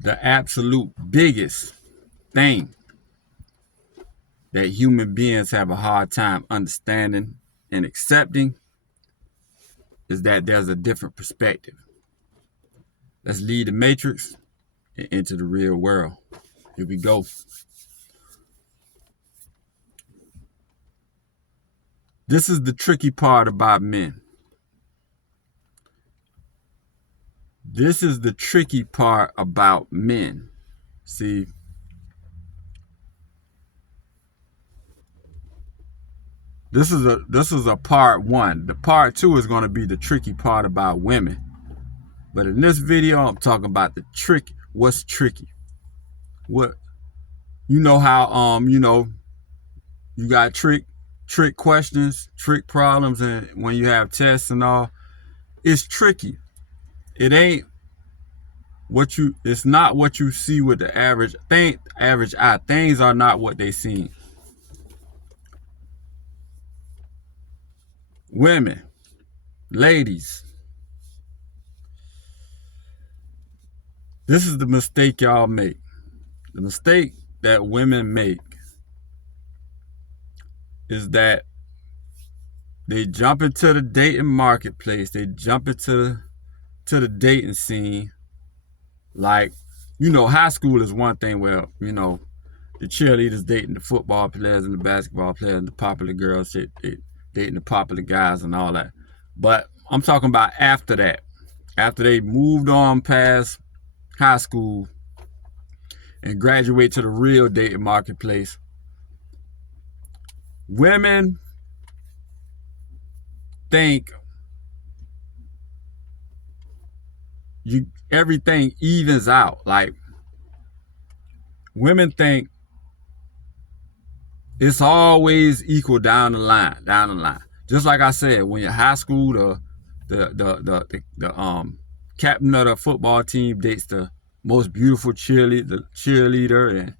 the absolute biggest thing that human beings have a hard time understanding and accepting is that there's a different perspective. Let's leave the matrix and into the real world. Here we go. This is the tricky part about men. This is the tricky part about men. See, this is a part one. The part two is going to be the tricky part about women. But in this video, I'm talking about the trick. What's tricky? What you know how you got trick questions, trick problems, and when you have tests and all, it's tricky. It ain't it's not what you see with the average eye. Things are not what they seem. Women, ladies, this is the mistake y'all make. The mistake that women make is that they jump into the dating marketplace. They jump into the dating scene. Like, high school is one thing where, the cheerleaders dating the football players and the basketball players and the popular girls dating the popular guys and all that. But I'm talking about after that. After they moved on past high school and graduate to the real dating marketplace, women think everything evens out. Like, women think it's always equal down the line. Just like I said, when you're high school, the captain of the football team dates the most beautiful cheerleader,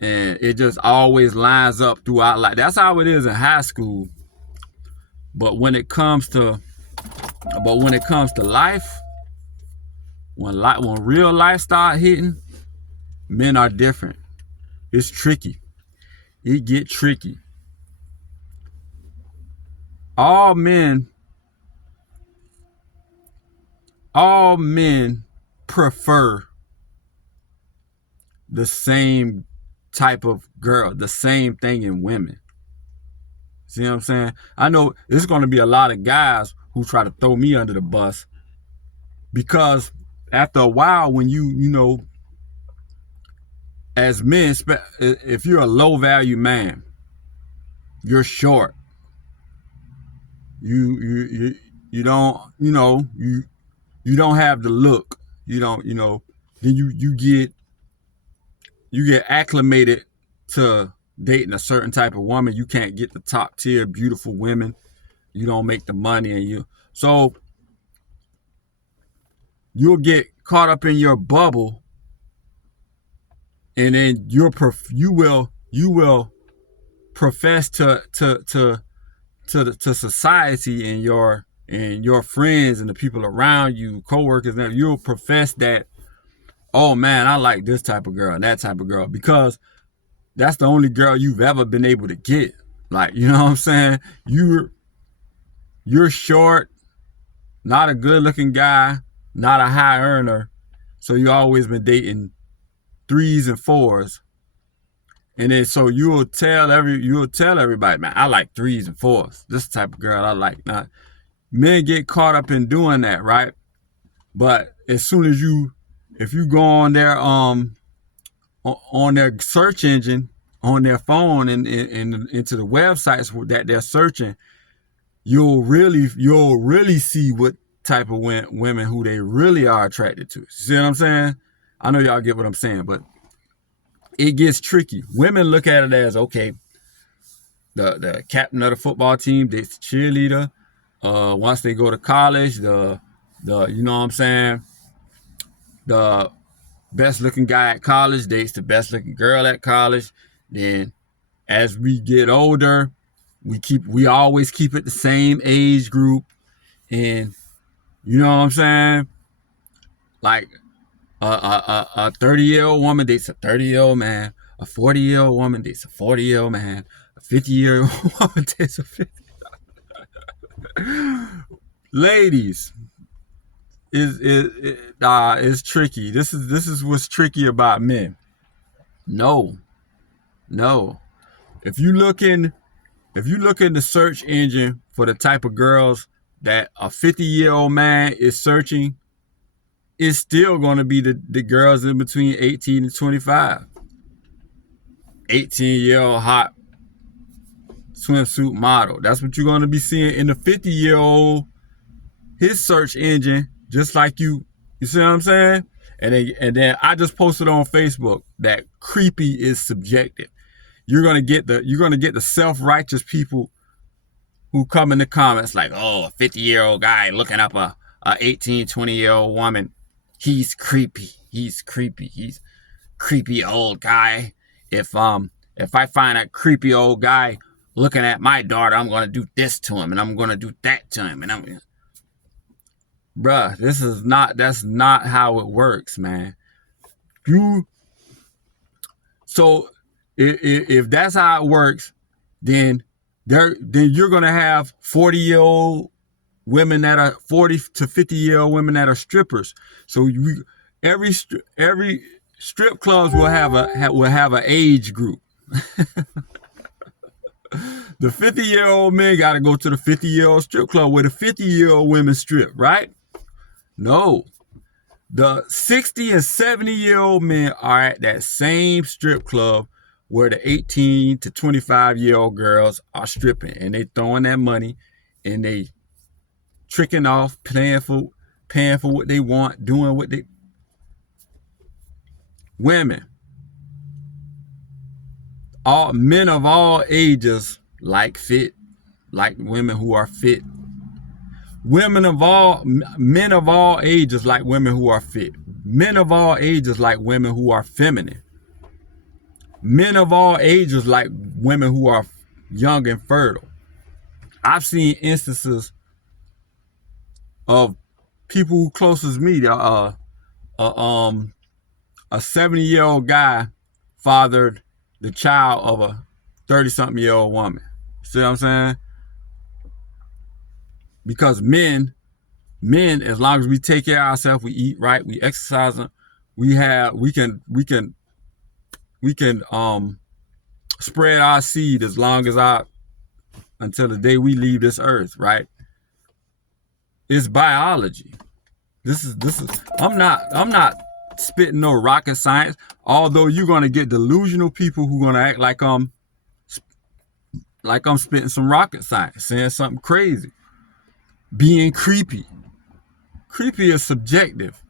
and it just always lines up throughout. Like, that's how it is in high school. But when it comes to life, when real life start hitting, men are different. It's tricky. It get tricky. All men prefer the same type of girl, the same thing in women. See what I'm saying? I know there's going to be a lot of guys who try to throw me under the bus, because after a while, when as men, if you're a low value man, you're short. You don't you don't have the look. Then you get acclimated to dating a certain type of woman. You can't get the top tier beautiful women. You don't make the money, and so you'll get caught up in your bubble, and then you will profess to society and your friends and the people around you, coworkers, and you'll profess that, oh man, I like this type of girl and that type of girl, because that's the only girl you've ever been able to get. Like, you know what I'm saying? You're short, not a good looking guy, not a high earner, so you always been dating 3s and 4s. And then so you'll tell everybody, man, I like 3s and 4s. This type of girl I like. Now, men get caught up in doing that, right? But as soon as if you go on their search engine on their phone and into the websites that they're searching, you'll really see what type of women who they really are attracted to. See what I'm saying? I know y'all get what I'm saying, but it gets tricky. Women look at it as, okay, the captain of the football team dates the cheerleader. Once they go to college, the you know what I'm saying, the best looking guy at college dates the best looking girl at college. Then as we get older, we always keep it the same age group. And you know what I'm saying? Like, A 30-year-old woman dates a 30-year-old man. A 40-year-old woman dates a 40-year-old man. A 50-year-old woman dates a 50. Ladies, it's tricky. This is what's tricky about men. No. If you look in the search engine for the type of girls that a 50-year-old man is searching, it's still going to be the girls in between 18 and 25. 18-year-old hot swimsuit model. That's what you're going to be seeing in the 50-year-old, his search engine, just like you see what I'm saying? And then I just posted on Facebook that creepy is subjective. You're gonna get the self-righteous people who come in the comments like, oh, a 50-year-old guy looking up a 18, 20-year-old woman. He's creepy. He's creepy old guy. If I find a creepy old guy looking at my daughter, I'm gonna do this to him and I'm gonna do that to him. And bruh, that's not how it works, man. So if that's how it works, then you're gonna have 40-year-old women that are 40 to 50-year-old women that are strippers. So every strip clubs will have an age group. The 50-year-old men got to go to the 50-year-old strip club where the 50-year-old women strip, right? No. The 60 and 70-year-old men are at that same strip club where the 18 to 25-year-old girls are stripping, and they throwing that money and they tricking off, paying for what they want, doing what they. Women, all men of all ages like women who are fit. Men of all ages like women who are fit. Men of all ages like women who are feminine. Men of all ages like women who are young and fertile. I've seen instances of people who closest me. A 70-year-old guy fathered the child of a 30-something-year-old woman. See what I'm saying? Because men, as long as we take care of ourselves, we eat right, we exercise, we can spread our seed as long as until the day we leave this earth, right? It's biology. This is I'm not spitting no rocket science, although you're gonna get delusional people who gonna act like I'm spitting some rocket science, saying something crazy. Being creepy. Creepy is subjective.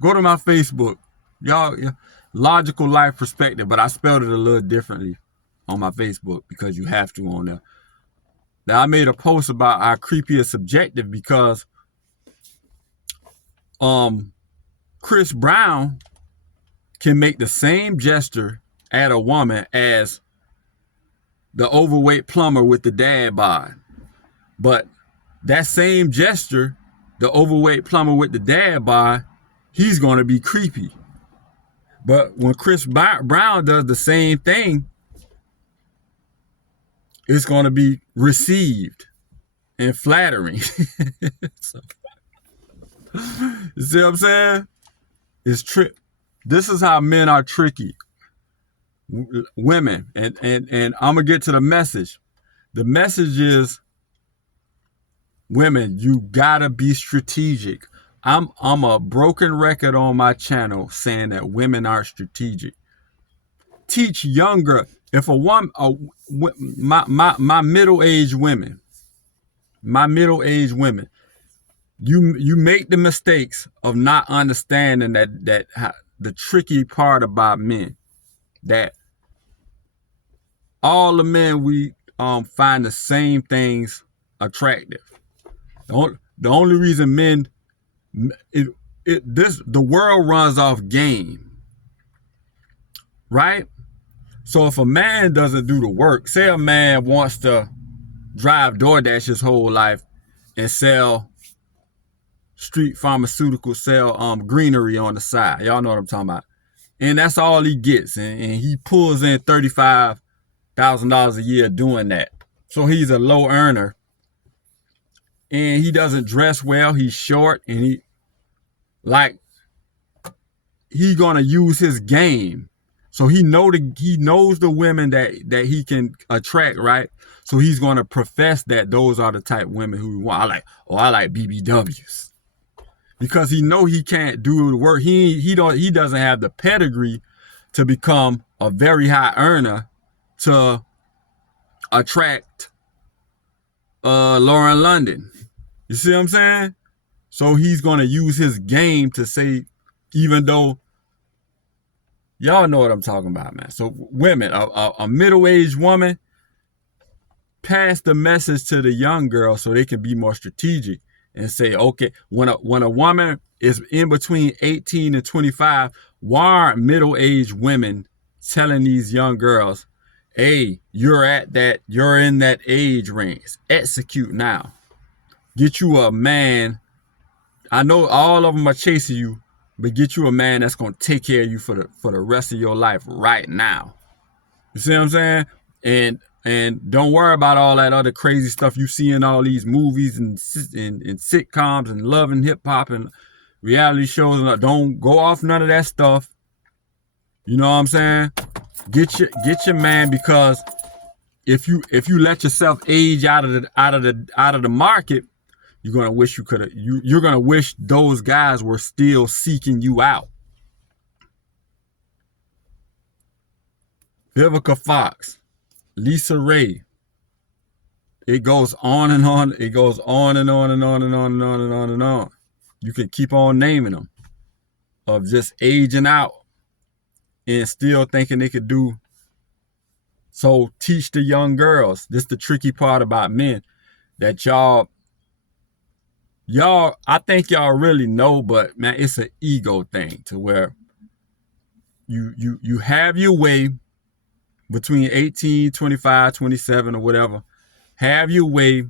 Go to my Facebook. Y'all, Logical Life Perspective, but I spelled it a little differently on my Facebook because you have to on there. Now, I made a post about how creepy is subjective because Chris Brown can make the same gesture at a woman as the overweight plumber with the dad bod. But that same gesture, the overweight plumber with the dad bod, he's going to be creepy. But when Chris Brown does the same thing, it's going to be received and flattering. So, you see what I'm saying? It's trick. This is how men are tricky. Women, and I'm going to get to the message. The message is, women, you gotta be strategic. I'm a broken record on my channel saying that women aren't strategic. Teach younger. If a woman, my middle-aged women, you make the mistakes of not understanding that the tricky part about men, that all the men we find the same things attractive. The only reason men, the world runs off game, right? So if a man doesn't do the work, say a man wants to drive DoorDash his whole life and sell street pharmaceutical sell greenery on the side. Y'all know what I'm talking about. And that's all he gets. And he pulls in $35,000 a year doing that. So he's a low earner. And he doesn't dress well. He's short, and he gonna use his game. So he knows the women that he can attract, right? So he's gonna profess that those are the type of women who he want. I like BBWs. Because he know he can't do the work. He doesn't have the pedigree to become a very high earner to attract Lauren London. You see what I'm saying? So he's gonna use his game to say, even though y'all know what I'm talking about, man. So women, a middle-aged woman, pass the message to the young girl so they can be more strategic and say, okay, when a woman is in between 18 and 25, why aren't middle-aged women telling these young girls, hey, you're in that age range. Execute now. Get you a man. I know all of them are chasing you, but get you a man that's gonna take care of you for the rest of your life right now. You see what I'm saying? And don't worry about all that other crazy stuff you see in all these movies and sitcoms and Love and Hip Hop and reality shows. Don't go off none of that stuff. You know what I'm saying? Get your man, because if you let yourself age out of the market, you're gonna wish you're gonna wish those guys were still seeking you out. Vivica Fox, Lisa Ray. It goes on and on. It goes on and on and on and on and on and on and on. You can keep on naming them, of just aging out and still thinking they could do. So teach the young girls. This is the tricky part about men, that y'all, I think y'all really know, but man, it's an ego thing, to where you have your way between 18, 25, 27 or whatever. Have your way.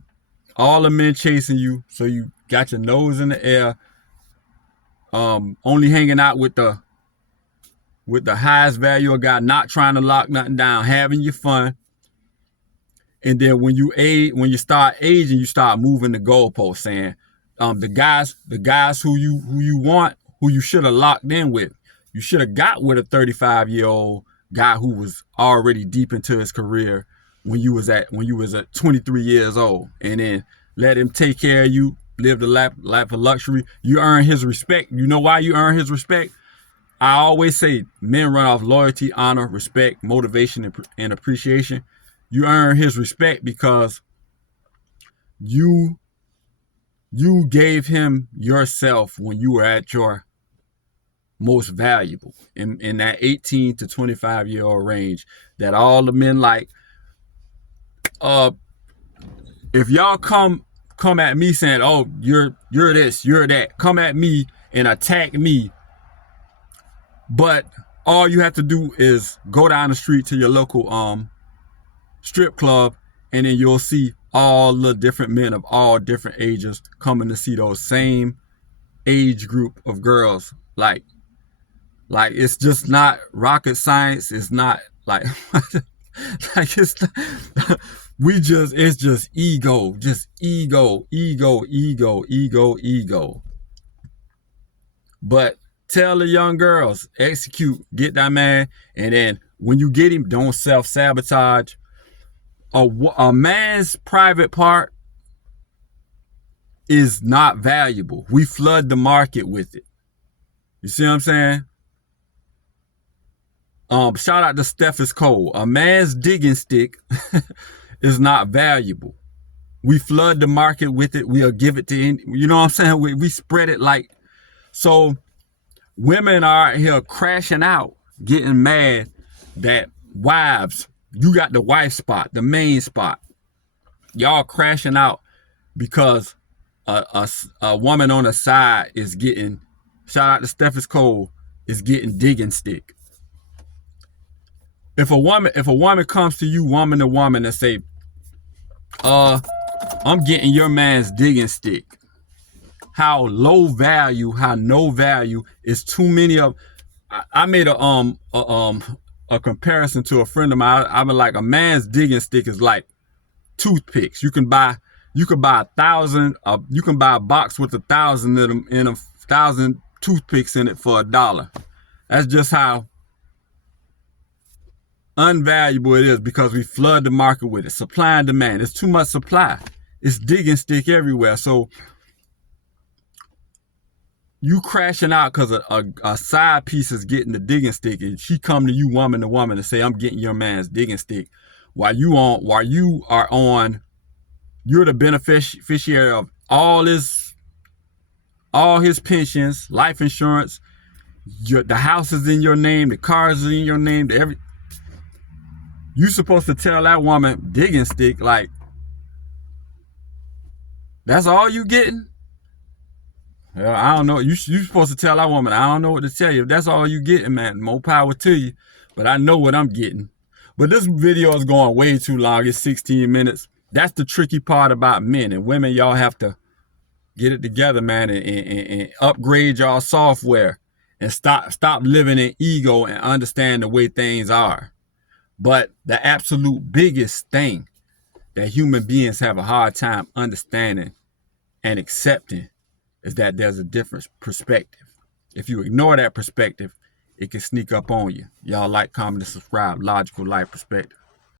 All the men chasing you, so you got your nose in the air, only hanging out with the highest value of guy, not trying to lock nothing down, having your fun. And then when you start aging, you start moving the goalposts, saying, the guys who you want, who you should have locked in with, you should have got with a 35-year-old guy who was already deep into his career when you was at 23 years old, and then let him take care of you, live the life of luxury. You earn his respect. You know why you earn his respect? I always say men run off loyalty, honor, respect, motivation, and appreciation. You earn his respect because you gave him yourself when you were at your most valuable, in that 18 to 25-year-old range that all the men like. If y'all come at me saying, oh, you're this, you're that, come at me and attack me, but all you have to do is go down the street to your local strip club, and then you'll see all the different men of all different ages coming to see those same age group of girls. Like it's just not rocket science. It's not like it's just ego, ego. But tell the young girls, execute, get that man, and then when you get him, don't self-sabotage. A man's private part is not valuable. We flood the market with it. You see what I'm saying? Shout out to Stephis Cole. A man's digging stick is not valuable. We flood the market with it. We'll give it to, you know what I'm saying? We spread it like, so women are out here crashing out, getting mad that wives, you got the wife spot, the main spot. Y'all crashing out because a woman on the side is getting, shout out to Stephis Cole, is getting digging stick. If a woman comes to you, woman to woman, and say, I'm getting your man's digging stick, how low value, how no value is too many of. I made a comparison to a friend of mine. I was like, a man's digging stick is like toothpicks. You can buy 1,000. You can buy a box with 1,000 of them in 1,000 toothpicks in it for $1. That's just how unvaluable it is, because we flood the market with it. Supply and demand. It's too much supply. It's digging stick everywhere. So you crashing out because a side piece is getting the digging stick, and she come to you woman to woman and say, I'm getting your man's digging stick, while you're the beneficiary of all his pensions, life insurance, the house is in your name, the cars is in your name, you supposed to tell that woman digging stick, like, that's all you getting? Well, I don't know. You supposed to tell that woman, I don't know what to tell you. If that's all you getting, man, more power to you. But I know what I'm getting. But this video is going way too long. It's 16 minutes. That's the tricky part about men. And women, y'all have to get it together, man, and upgrade y'all software. And stop living in ego and understand the way things are. But the absolute biggest thing that human beings have a hard time understanding and accepting is that there's a different perspective. If you ignore that perspective, it can sneak up on you. Y'all like, comment, and subscribe. Logical Life Perspective.